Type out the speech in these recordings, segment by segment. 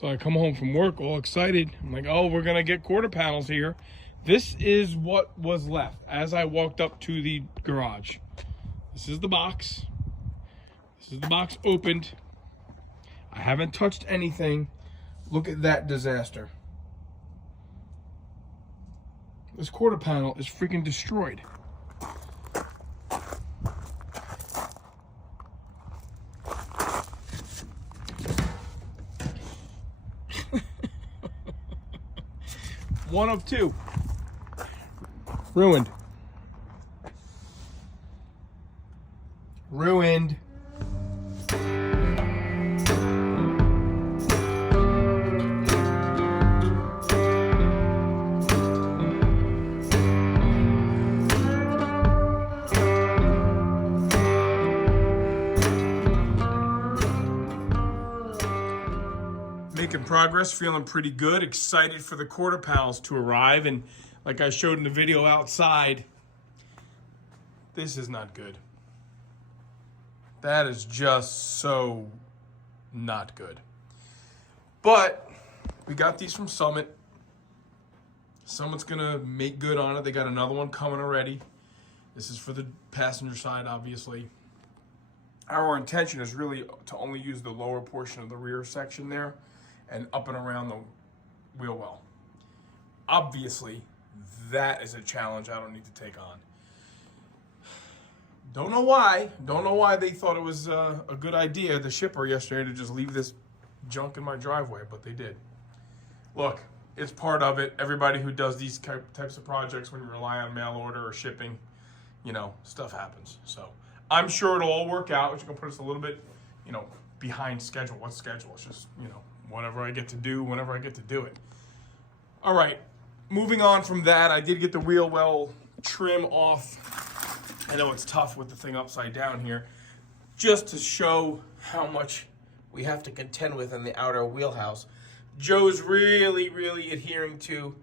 So I come home from work all excited. I'm like, oh, we're gonna get quarter panels here. This is what was left as I walked up to the garage. This is the box. This is the box opened. I haven't touched anything. Look at that disaster. This quarter panel is freaking destroyed. One of two. Ruined. Ruined. Making progress, feeling pretty good, excited for the quarter panels to arrive, and like I showed in the video outside, this is not good. That is just so not good. But we got these from Summit. Summit's gonna make good on it. They got another one coming already. This is for the passenger side, obviously. Our intention is really to only use the lower portion of the rear section there and up and around the wheel well. Obviously, that is a challenge I don't need to take on. Don't know why they thought it was a good idea, the shipper yesterday, to just leave this junk in my driveway, but they did. Look, it's part of it. Everybody who does these types of projects, when you rely on mail order or shipping, you know, stuff happens. So I'm sure it'll all work out, which is gonna put us a little bit, you know, behind schedule. What schedule? It's just, you know, whatever I get to do, whenever I get to do it. All right, moving on from that, I did get the wheel well trim off. I know it's tough with the thing upside down here, just to show how much we have to contend with in the outer wheelhouse. Joe's really adhering to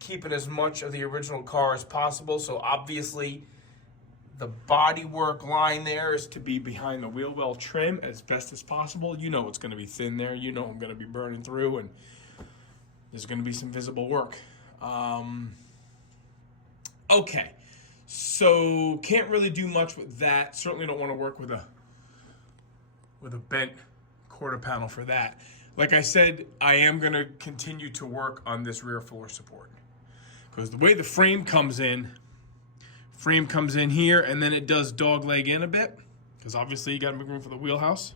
keeping as much of the original car as possible, so obviously the bodywork line there is to be behind the wheel well trim as best as possible. You know it's going to be thin there. You know I'm going to be burning through, and there's going to be some visible work. Okay, so can't really do much with that. Certainly don't want to work with a bent quarter panel for that. Like I said, I am going to continue to work on this rear floor support, because the way the frame comes in here, and then it does dog leg in a bit, because obviously you got to make room for the wheelhouse.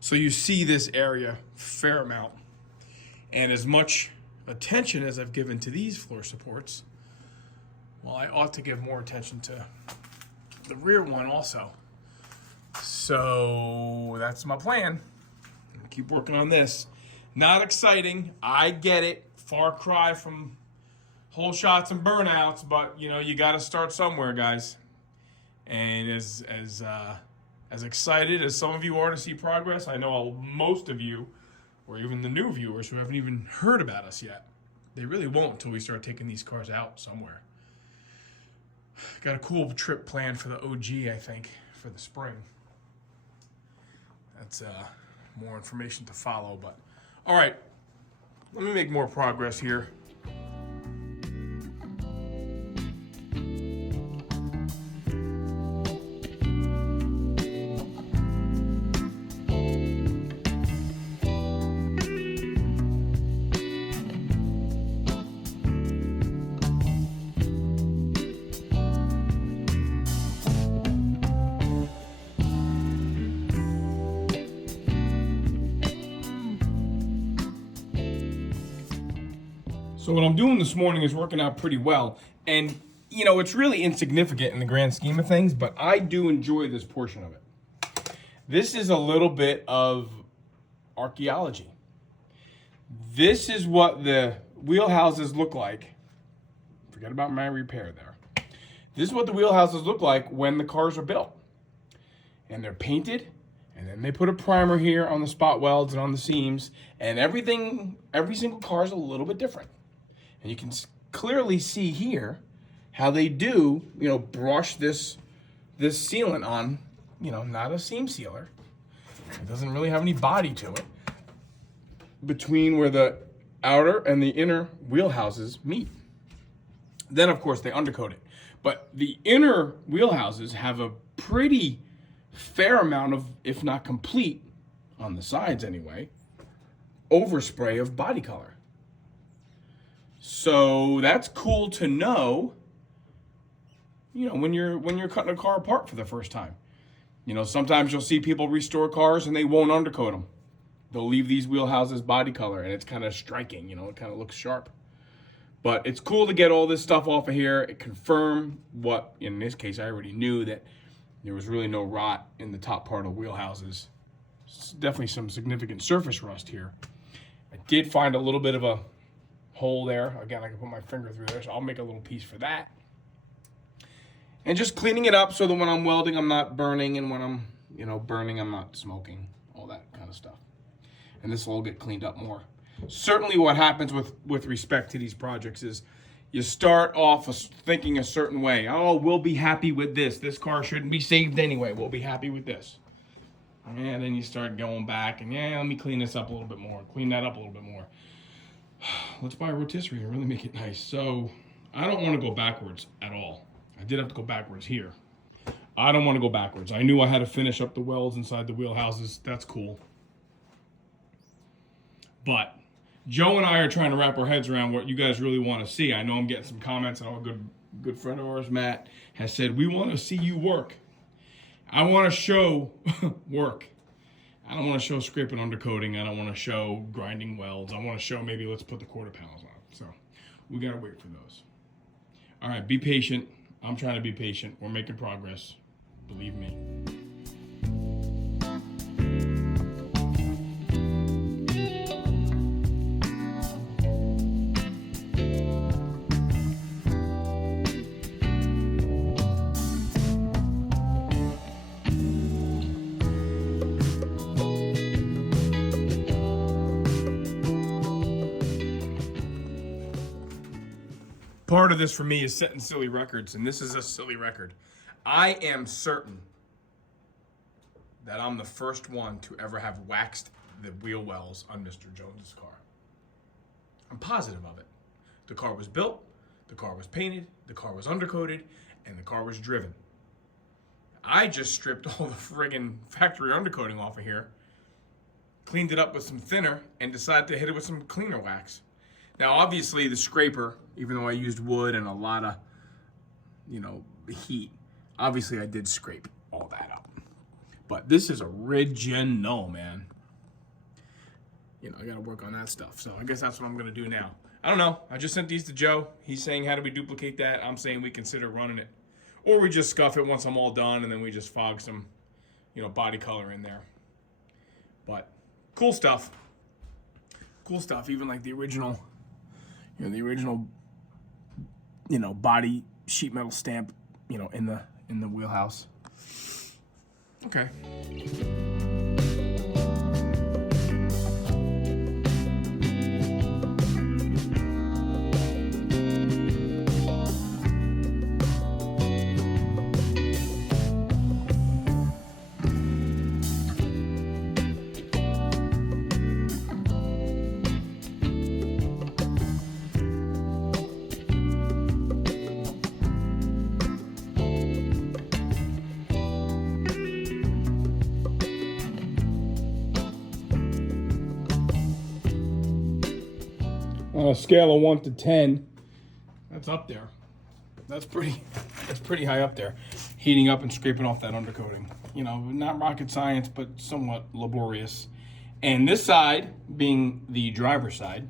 So you see this area fair amount. And as much attention as I've given to these floor supports, well, I ought to give more attention to the rear one also. So that's my plan. Keep working on this. Not exciting, I get it. Far cry from whole shots and burnouts, but you know, you got to start somewhere, guys. And as excited as some of you are to see progress, I know most of you, or even the new viewers who haven't even heard about us yet, they really won't until we start taking these cars out somewhere. Got a cool trip planned for the OG, I think, for the spring. That's more information to follow, but all right, let me make more progress here. So what I'm doing this morning is working out pretty well. And, you know, it's really insignificant in the grand scheme of things, but I do enjoy this portion of it. This is a little bit of archaeology. This is what the wheelhouses look like. Forget about my repair there. This is what the wheelhouses look like when the cars are built. And they're painted, and then they put a primer here on the spot welds and on the seams, and every single car is a little bit different. And you can clearly see here how they do, you know, brush this sealant on, you know, not a seam sealer. It doesn't really have any body to it. between where the outer and the inner wheel houses meet. Then, of course, they undercoat it. But the inner wheel houses have a pretty fair amount of, if not complete, on the sides anyway, overspray of body color. So that's cool to know, you know, when you're cutting a car apart for the first time. You know, sometimes you'll see people restore cars and they won't undercoat them. They'll leave these wheel houses body color, and it's kind of striking, you know, it kind of looks sharp. But it's cool to get all this stuff off of here. It confirmed what, in this case, I already knew, that there was really no rot in the top part of the wheel houses. It's definitely some significant surface rust here. I did find a little bit of a hole there. Again, I can put my finger through there, so I'll make a little piece for that. And just cleaning it up so that when I'm welding, I'm not burning, and when I'm, you know, burning, I'm not smoking, all that kind of stuff. And this will all get cleaned up more. Certainly what happens with respect to these projects is you start off thinking a certain way. Oh, we'll be happy with this. This car shouldn't be saved anyway. We'll be happy with this. And then you start going back and, yeah, let me clean this up a little bit more. Clean that up a little bit more. Let's buy a rotisserie and really make it nice. So I don't want to go backwards at all. I did have to go backwards here. I don't want to go backwards. I knew I had to finish up the welds inside the wheel houses. That's cool. But Joe and I are trying to wrap our heads around what you guys really want to see. I know I'm getting some comments, and our good friend of ours, Matt, has said, we want to see you work. I want to show work. I don't want to show scraping undercoating. I don't want to show grinding welds. I want to show maybe let's put the quarter panels on. So we got to wait for those. All right, be patient. I'm trying to be patient. We're making progress. Believe me. Part of this for me is setting silly records, and this is a silly record. I am certain that I'm the first one to ever have waxed the wheel wells on Mr. Jones's car. I'm positive of it. The car was built, the car was painted, the car was undercoated, and the car was driven. I just stripped all the friggin' factory undercoating off of here, cleaned it up with some thinner, and decided to hit it with some cleaner wax. Now, obviously, the scraper, even though I used wood and a lot of, you know, heat, obviously I did scrape all that up. But this is original, man. You know, I got to work on that stuff. So I guess that's what I'm going to do now. I don't know. I just sent these to Joe. He's saying, how do we duplicate that? I'm saying we consider running it. Or we just scuff it once I'm all done, and then we just fog some, you know, body color in there. But cool stuff. Cool stuff. Even like the original... You know, the original, you know, body sheet metal stamp, you know, in the wheelhouse. Okay. On a scale of 1 to 10, that's up there. That's pretty high up there. Heating up and scraping off that undercoating. You know, not rocket science, but somewhat laborious. And this side, being the driver's side,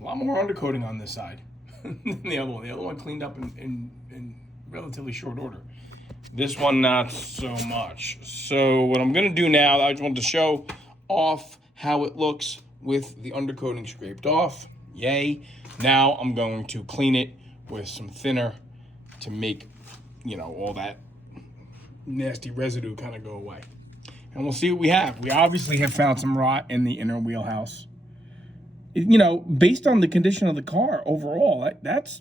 a lot more undercoating on this side than the other one. The other one cleaned up in relatively short order. This one, not so much. So what I'm gonna do now, I just want to show off how it looks with the undercoating scraped off. Yay. Now I'm going to clean it with some thinner to make, you know, all that nasty residue kind of go away. And we'll see what we have. We obviously have found some rot in the inner wheelhouse. You know, based on the condition of the car overall, that's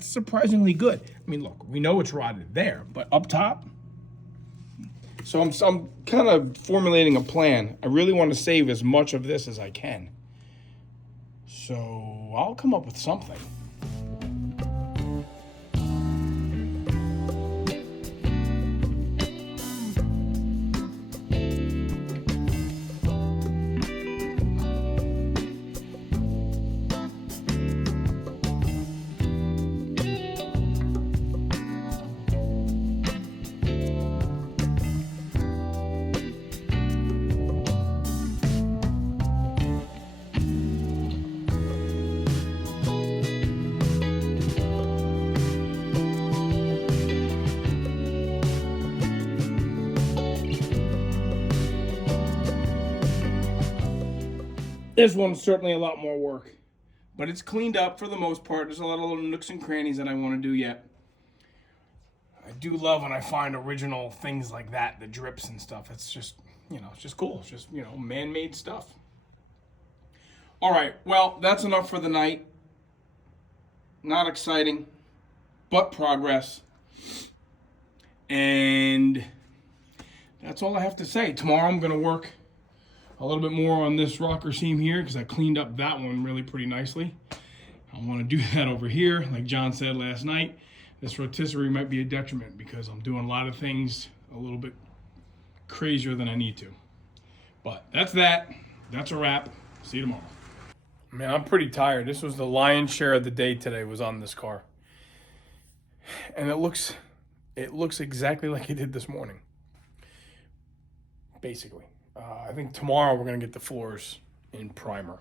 surprisingly good. I mean, look, we know it's rotted there, but up top, So I'm kind of formulating a plan. I really want to save as much of this as I can. So I'll come up with something. This one's certainly a lot more work, but it's cleaned up for the most part. There's a lot of little nooks and crannies that I want to do yet. I do love when I find original things like that, the drips and stuff. It's just, it's just cool. It's just, man-made stuff. All right, well, that's enough for the night. Not exciting, but progress. And that's all I have to say. Tomorrow I'm going to work a little bit more on this rocker seam here because I cleaned up that one really pretty nicely. I want to do that over here. Like John said last night, this rotisserie might be a detriment because I'm doing a lot of things a little bit crazier than I need to. But that's that. That's a wrap. See you tomorrow. Man, I'm pretty tired. This was the lion's share of the day today was on this car. And it looks exactly like it did this morning. Basically. I think tomorrow we're going to get the floors in primer.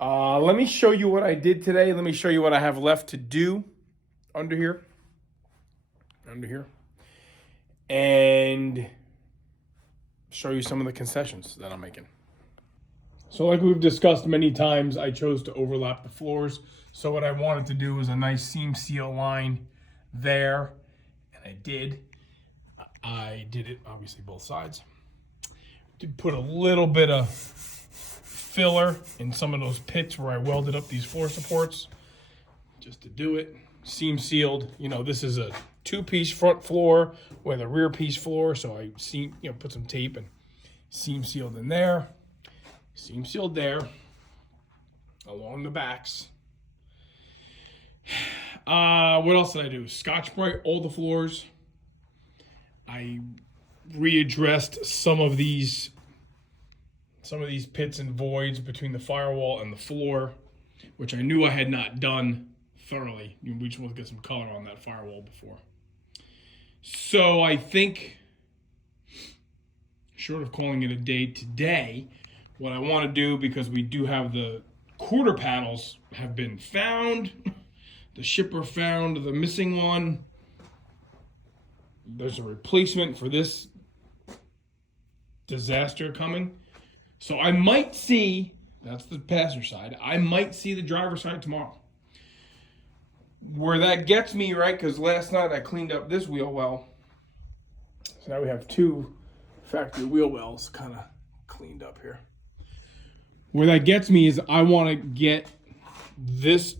Let me show you what I did today. Let me show you what I have left to do under here. And show you some of the concessions that I'm making. So like we've discussed many times, I chose to overlap the floors. So what I wanted to do was a nice seam seal line there. And I did. I did it, obviously, both sides. To put a little bit of filler in some of those pits where I welded up these floor supports just to do it. Seam sealed. This is a 2-piece front floor with a rear piece floor, so I put some tape and seam sealed in there. Seam sealed there along the backs. What else did I do? Scotch-Brite all the floors. I readdressed some of these pits and voids between the firewall and the floor, which I knew I had not done thoroughly. We just want to get some color on that firewall before. So I think, short of calling it a day today, what I want to do, because we do have the quarter panels have been found, the shipper found the missing one. There's a replacement for this disaster coming. So I might see, that's the passenger side, I might see the driver's side tomorrow. Where that gets me, right, because last night I cleaned up this wheel well. So now we have 2 factory wheel wells kind of cleaned up here. Where that gets me is I want to get this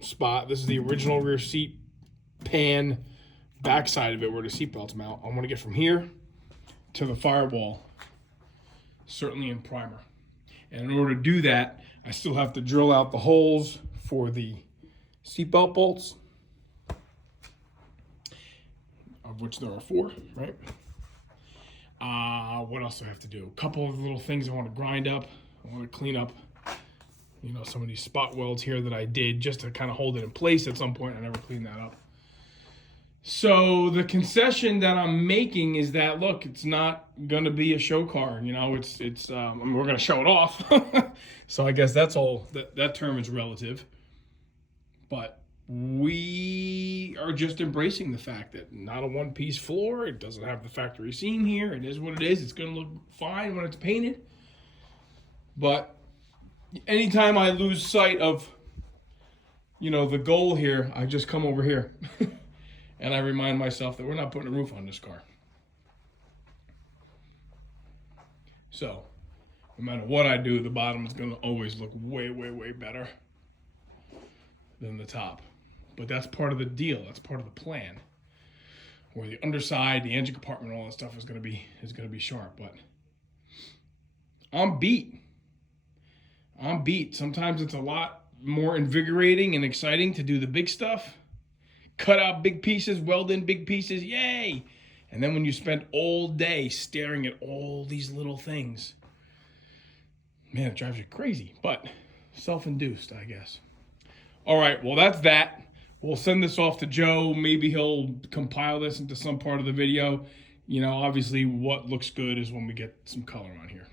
spot, this is the original rear seat pan backside of it where the seat belts mount. I want to get from here to the firewall, certainly in primer. And in order to do that, I still have to drill out the holes for the seatbelt bolts, of which there are 4, right? What else do I have to do? A couple of little things I want to grind up. I want to clean up, some of these spot welds here that I did just to kind of hold it in place at some point. I never cleaned that up. So the concession that I'm making is that, look, it's not going to be a show car. We're going to show it off. So I guess that's all, that term is relative. But we are just embracing the fact that not a 1-piece floor. It doesn't have the factory seam here. It is what it is. It's going to look fine when it's painted. But anytime I lose sight of, the goal here, I just come over here. And I remind myself that we're not putting a roof on this car. So, no matter what I do, the bottom is going to always look way, way, way better than the top. But that's part of the deal. That's part of the plan. where the underside, the engine compartment, all that stuff is gonna be sharp. But I'm beat. I'm beat. Sometimes it's a lot more invigorating and exciting to do the big stuff. Cut out big pieces, weld in big pieces, yay! And then when you spend all day staring at all these little things, man, it drives you crazy. But self-induced, I guess. All right, well, that's that. We'll send this off to Joe. Maybe he'll compile this into some part of the video. You know, obviously what looks good is when we get some color on here.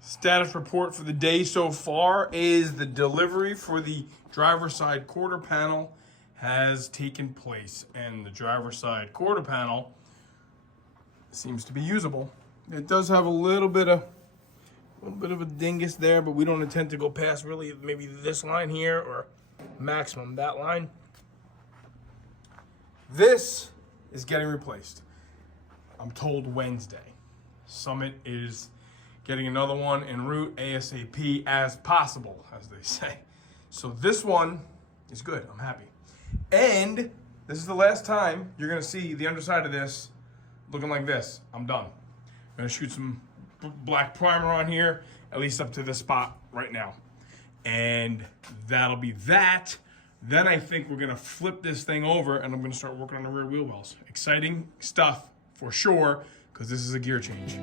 Status report for the day so far is the delivery for the driver's side quarter panel has taken place, and the driver's side quarter panel seems to be usable. It does have a little bit of a dingus there, but we don't intend to go past really maybe this line here or maximum that line. This is getting replaced. I'm told Wednesday. Summit is getting another one en route ASAP as possible, as they say. So this one is good. I'm happy. And this is the last time you're going to see the underside of this looking like this. I'm done. I'm going to shoot some black primer on here, at least up to this spot right now. And that'll be that. Then I think we're going to flip this thing over and I'm going to start working on the rear wheel wells. Exciting stuff for sure, because this is a gear change.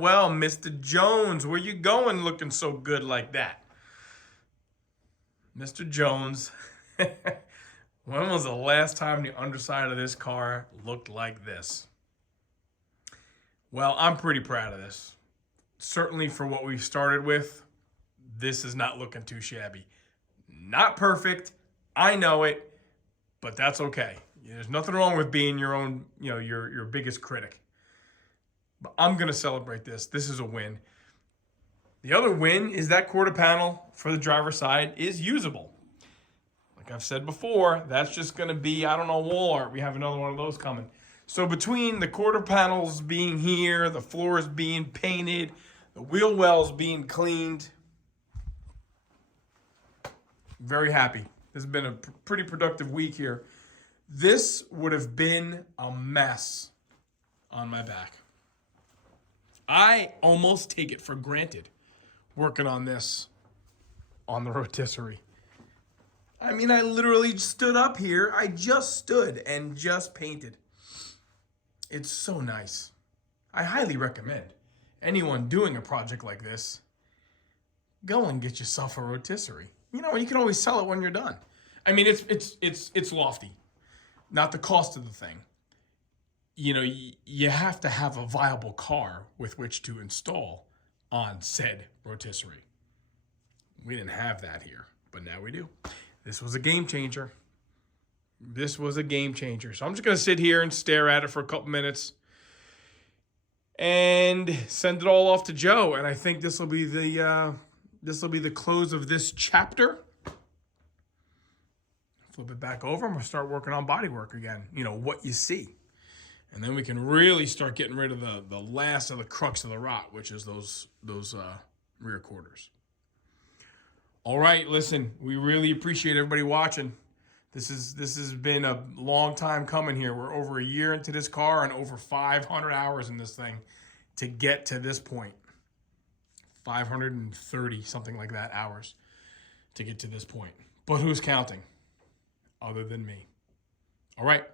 Well, Mr. Jones, where you going looking so good like that? Mr. Jones, when was the last time the underside of this car looked like this? Well, I'm pretty proud of this. Certainly for what we started with, this is not looking too shabby. Not perfect, I know it, but that's okay. There's nothing wrong with being your own, your biggest critic. But I'm going to celebrate this. This is a win. The other win is that quarter panel for the driver's side is usable. Like I've said before, that's just going to be, I don't know, wall art. We have another one of those coming. So between the quarter panels being here, the floors being painted, the wheel wells being cleaned, very happy. This has been a pretty productive week here. This would have been a mess on my back. I almost take it for granted working on this on the rotisserie. I mean, I literally stood up here. I just stood and just painted. It's so nice. I highly recommend anyone doing a project like this, go and get yourself a rotisserie. You can always sell it when you're done. I mean, it's lofty, not the cost of the thing. You have to have a viable car with which to install on said rotisserie. We didn't have that here, but now we do. This was a game changer. This was a game changer. So I'm just going to sit here and stare at it for a couple minutes and send it all off to Joe. And I think this will be the close of this chapter. Flip it back over. I'm going to start working on bodywork again. What you see. And then we can really start getting rid of the last of the crux of the rot, which is those rear quarters. All right, listen, we really appreciate everybody watching. This has been a long time coming here. We're over a year into this car and over 500 hours in this thing to get to this point. 530, something like that, hours to get to this point. But who's counting other than me? All right.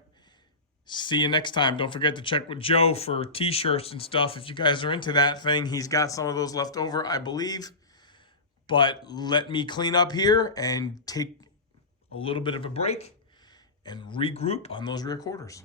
See you next time. Don't forget to check with Joe for t-shirts and stuff. If you guys are into that thing, he's got some of those left over, I believe. But let me clean up here and take a little bit of a break and regroup on those rear quarters.